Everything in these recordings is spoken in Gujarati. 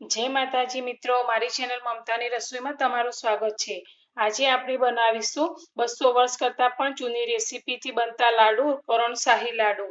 जय माताजी मित्रों, मारी चेनल ममतानी रसोई में तमारुं स्वागत है। आज आपणे बनावीशुं 200 वर्ष करता पण जूनी रेसिपी थी बनता लाडू, करणशाही लाडू।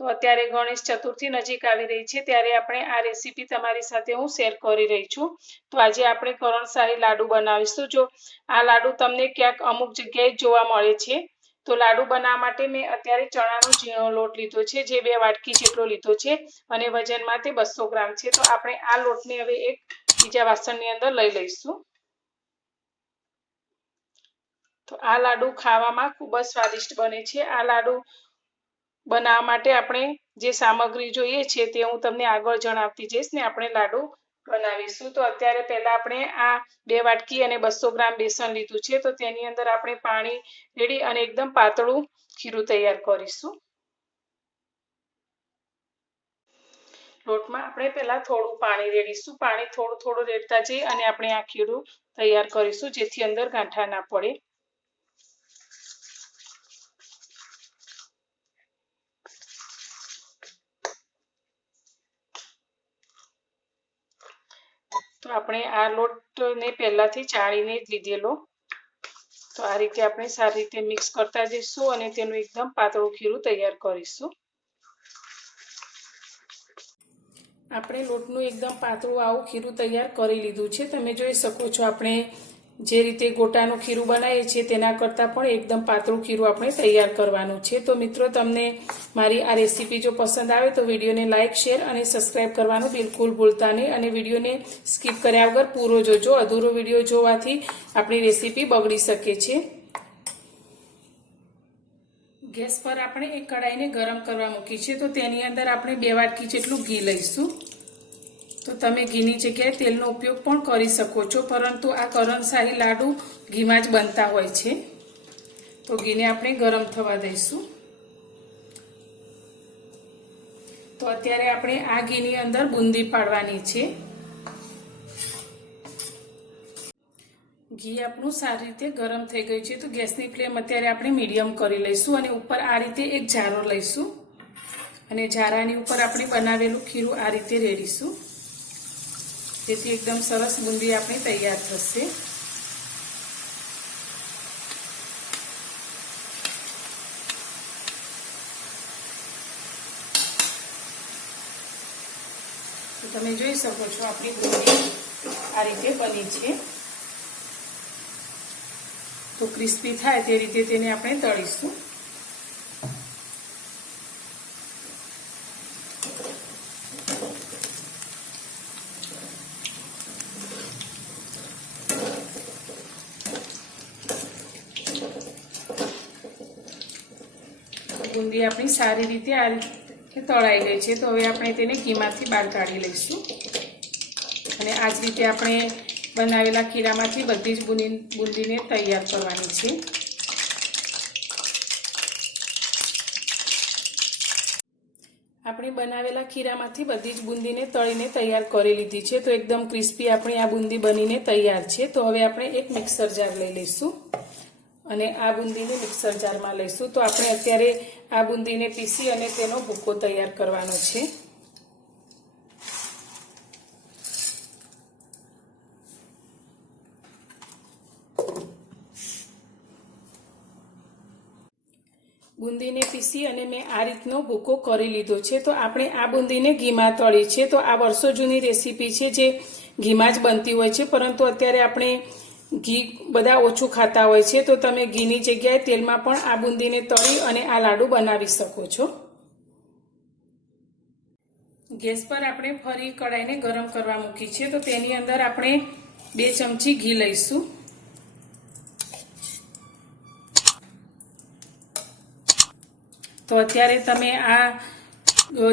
तो अत्यारे गणेश चतुर्थी नजीक आवी रही है, त्यारे आपणे आ रेसिपी तमारी साथे हूँ शेर करी रही छूं। तो आज आपणे करणशाही लाडू बनावीशुं। जो आ लाडू तमने क्यांक अमुक जग्याए जोवा मळे छे। तो लाडू बनाववा माटे मैं अत्यारे चणानो झीणो लोट लीधो छे, जे 2 वाटकी जेटलो लीधो छे अने वजનમાં તે 200 ग्राम छे। तो આપણે આ લોટને હવે એક બીજા વાસણની અંદર લઈ લઈશું। તો આ લાડુ ખાવામાં ખૂબ જ સ્વાદિષ્ટ બને છે। આ લાડુ બનાવવા માટે આપણે જે સામગ્રી જોઈએ છે તે હું તમને આગળ જણાવતી જઈશ ને આપણે લાડુ બનાવીશું। તો અત્યારે પહેલા આપણે આ 2 વાટકી અને 200 ગ્રામ બેસન લીધું છે। તો તેની અંદર આપણે પાણી રેડી અને એકદમ પાતળું ખીરું તૈયાર કરીશું। लोट में આપણે પહેલા થોડું પાણી રેડીશું। પાણી થોડું થોડું રેડતા જઈ અને આપણે આ ખીરું તૈયાર કરીશું, જેથી અંદર ગાંઠા ના પડે। તો આપણે આ લોટને પહેલાથી ચાળીને જ લીધેલો। તો આ રીતે આપણે સારી રીતે મિક્સ કરતા જઈશું અને તેનું એકદમ પાતળું ખીરું તૈયાર કરીશું। આપણે લોટનું એકદમ પાતળું આવું ખીરું તૈયાર કરી લીધું છે। તમે જોઈ શકો છો આપણે જે રીતે ગોટાનું ખીરું બનાવીએ છીએ તેના કરતાં પણ એકદમ પાતળું ખીરું આપણે તૈયાર કરવાનું છે। તો મિત્રો, તમને મારી આ રેસીપી જો પસંદ આવે તો વિડીયોને લાઇક, શેર અને સબસ્ક્રાઈબ કરવાનું બિલકુલ ભૂલતા નહીં અને વિડીયોને સ્કીપ કર્યા વગર પૂરો જોજો। અધૂરો વિડીયો જોવાથી આપણી રેસીપી બગડી શકે છે। ગેસ પર આપણે એક કડાઈને ગરમ કરવા મૂકી છે। તો તેની અંદર આપણે 2 વાટકી જેટલું ઘી લઈશું। તો તમે ઘીની જગ્યાએ તેલનો ઉપયોગ પણ કરી શકો છો, પરંતુ આ કरणशाही લાડુ ઘીમાં જ બનતા હોય છે। તો ઘીને આપણે ગરમ થવા દઈશું। તો અત્યારે આપણે આ ઘીની અંદર બુંદી પાડવાની છે। ઘી આપણું સારી રીતે ગરમ થઈ ગયું છે। તો ગેસની ફ્લેમ અત્યારે આપણે મીડિયમ કરી લઈશું અને ઉપર આ રીતે એક જારો લઈશું અને જારાની ઉપર આપણે બનાવેલું ખીરું આ રીતે રેડીશું, જેથી એકદમ સરસ બુંદી આપણી તૈયાર થશે। તો તમે જોઈ શકો છો આપણી બુંદી આ રીતે બની છે। તો ક્રિસ્પી થાય તે રીતે તેને આપણે તળીશું। બુંદી આપણી સારી રીતે આ રીતે તળાઈ ગઈ છે। તો હવે આપણે તેને ઘીમાંથી બહાર કાઢી લઈશું અને આ જ રીતે આપણે બનાવેલા ખીરામાંથી બધી જ બુંદીને તૈયાર કરવાની છે। આપણે બનાવેલા ખીરામાંથી બધી જ બુંદીને તળીને તૈયાર કરી લીધી છે। તો એકદમ ક્રિસ્પી આપણી આ બુંદી બનીને તૈયાર છે। તો હવે આપણે એક મિક્સર જાર લઈ લઈશું અને આ બુંદીને મિક્સર જારમાં લઈશું। તો આપણે અત્યારે આ બુંદીને પીસી અને તેનો ભૂકો તૈયાર કરવાનો છે। બુંદીને પીસી અને મેં આ રીતનો ભૂકો કરી લીધો છે। તો આપણે આ બુંદીને ઘીમાં તળી છે। તો આ વર્ષો જૂની રેસીપી છે જે ઘીમાં જ બનતી હોય છે, પરંતુ અત્યારે આપણે ઘી બધા ઓછું ખાતા હોય છે। તો તમે ઘીની જગ્યાએ તેલમાં પણ આ બુંદીને તળી અને આ લાડુ બનાવી શકો છો। ગેસ પર આપણે ફરી કડાઈને ગરમ કરવા મૂકી છે। તો તેની અંદર આપણે 2 ચમચી ઘી લઈશું। તો અત્યારે તમે આ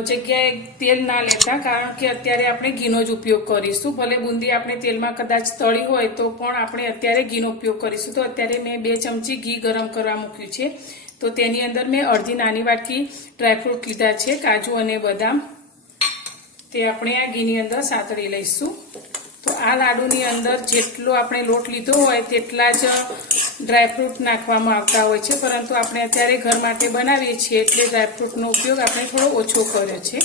જગ્યાએ તેલ ના લેતા, કારણ કે અત્યારે આપણે ઘીનો જ ઉપયોગ કરીશું। ભલે બુંદી આપણે તેલમાં કદાચ તળી હોય તો પણ આપણે અત્યારે ઘીનો ઉપયોગ કરીશું। તો અત્યારે મેં 2 ચમચી ઘી ગરમ કરવા મૂક્યું છે। તો તેની અંદર મેં અડધી નાની વાટકી ડ્રાયફ્રૂટ લીધા છે, કાજુ અને બદામ। તે આપણે આ ઘીની અંદર સાતળી લઈશું। તો આ લાડુની અંદર જેટલો આપણે લોટ લીધો હોય તેટલા જ ડ્રાયફ્રૂટ નાખવામાં આવતા હોય છે, પરંતુ આપણે અત્યારે ઘર માટે બનાવીએ છીએ એટલે ડ્રાયફ્રૂટનો ઉપયોગ આપણે થોડો ઓછો કર્યો છે।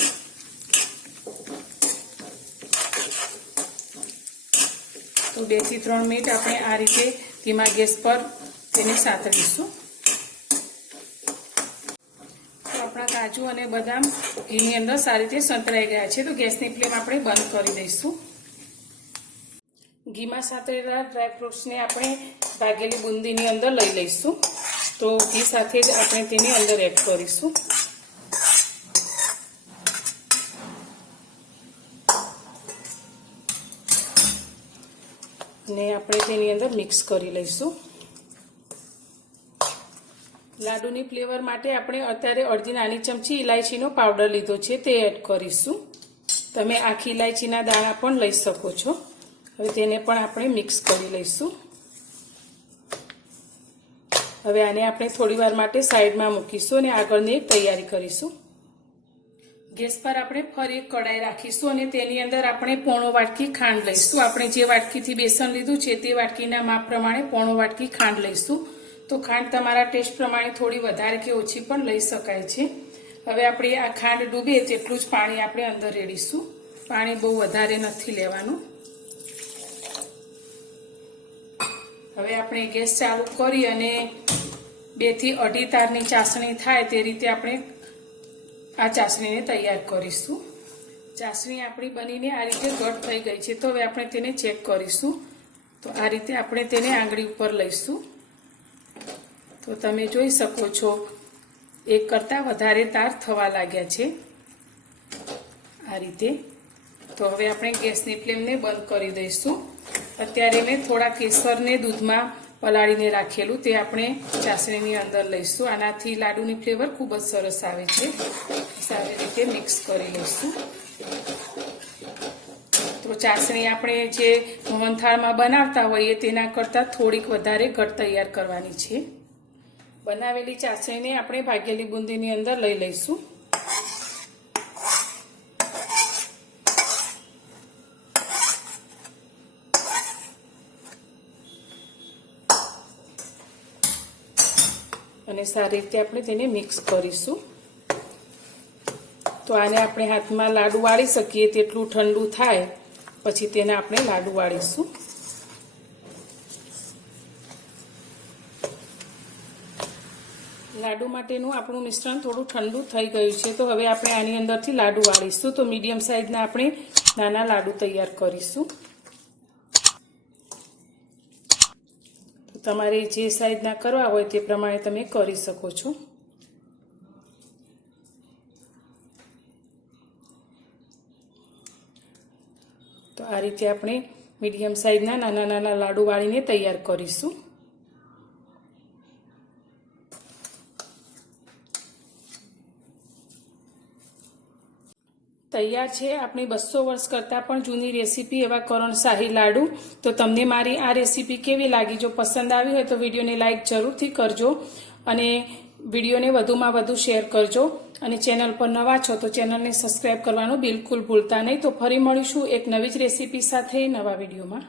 તો 2 થી 3 મિનિટ આપણે આ રીતે ધીમા ગેસ પર તેને સાતળીશું. તો આપણા કાજુ અને બદામ ઘીની અંદર સારી રીતે સંતળાઈ ગયા છે. તો ગેસની ફ્લેમ આપણે બંધ કરી દઈશું. ઘીમાં સાતળેલા ડ્રાયફ્રૂટ્સને આપણે ભાગેલી બુંદીની અંદર લઈ લઈશું. તો ઘી સાથે જ આપણે તેની અંદર એડ કરીશું. અને આપણે તેની અંદર મિક્સ કરી લઈશું. લાડુની ફ્લેવર માટે આપણે અત્યારે અડધી નાની ચમચી ઇલાયચીનો પાવડર લીધો છે, તે એડ કરીશું. તમે આખી ઇલાયચીના દાણા પણ લઈ શકો છો. હવે તેને પણ આપણે મિક્સ કરી લઈશું. હવે આને આપણે થોડી વાર માટે સાઈડમાં મૂકીશું અને આગળની એક તૈયારી કરીશું. ગેસ પર આપણે ફરી એક કડાઈ રાખીશું અને તેની અંદર આપણે પોણો વાટકી ખાંડ લઈશું. આપણે જે વાટકીથી બેસન લીધું છે તે વાટકીના માપ પ્રમાણે પોણો વાટકી ખાંડ લઈશું. તો ખાંડ તમારા ટેસ્ટ પ્રમાણે થોડી વધારે કે ઓછી પણ લઈ શકાય છે. હવે આપણે આ ખાંડ ડૂબે તેટલું જ પાણી આપણે અંદર રેડીશું. પાણી બહુ વધારે નથી લેવાનું. હવે આપણે ગેસ ચાલુ કરી અને 2 થી 2.5 તારની ચાસણી થાય તે રીતે આપણે આ ચાસણીને તૈયાર કરીશું. ચાસણી આપણી બનીને આ રીતે ઘટ થઈ ગઈ છે. તો હવે આપણે તેને ચેક કરીશું. તો આ રીતે આપણે તેને આંગળી ઉપર લઈશું. તો તમે જોઈ શકો છો 1 કરતાં વધારે તાર થવા લાગ્યા છે આ રીતે. તો હવે આપણે ગેસની ફ્લેમને બંધ કરી દઈશું. અત્યારે મેં થોડા કેસરને દૂધમાં પલાળીને રાખેલું તે આપણે ચાસણીની અંદર લઈશું. આનાથી લાડુની ફ્લેવર ખૂબ જ સરસ આવે છે. સારી રીતે મિક્સ કરી લઈશું. તો ચાસણી આપણે જે મોહનથાળમાં બનાવતા હોઈએ તેના કરતાં થોડીક વધારે ઘટ તૈયાર કરવાની છે. બનાવેલી ચાસણીને આપણે ભાગેલી બુંદીની અંદર લઈ લઈશું. અને સારી રીતે આપણે તેને મિક્સ કરીશું. તો આને આપણે હાથમાં લાડુ વાળી શકીએ તેટલું ઠંડુ થાય પછી તેને આપણે લાડુ વાળીશું. લાડુ માટેનું આપણું મિશ્રણ થોડું ઠંડુ થઈ ગયું છે. તો હવે આપણે આની અંદરથી લાડુ વાળીશું. તો મીડિયમ સાઈઝના આપણે નાના લાડુ તૈયાર કરીશું. તમારે જે સાઈઝના કરવા હોય તે પ્રમાણે તમે કરી શકો છો. તો આ રીતે આપણે મીડિયમ સાઈઝના નાના નાના લાડુ વાળીને તૈયાર કરીશું. તૈયાર છે આપણી 200 વર્ષ કરતાં પણ જૂની રેસીપી એવા કરણશાહી લાડુ. તો તમને મારી આ રેસીપી કેવી લાગી? જો પસંદ આવી હોય તો વિડીયોને લાઈક જરૂરથી કરજો અને વિડીયોને વધુમાં વધુ શેર કરજો. અને ચેનલ પર નવા છો તો ચેનલને સબસ્ક્રાઈબ કરવાનું બિલકુલ ભૂલતા નહીં. તો ફરી મળીશું એક નવી જ રેસીપી સાથે નવા વિડીયોમાં.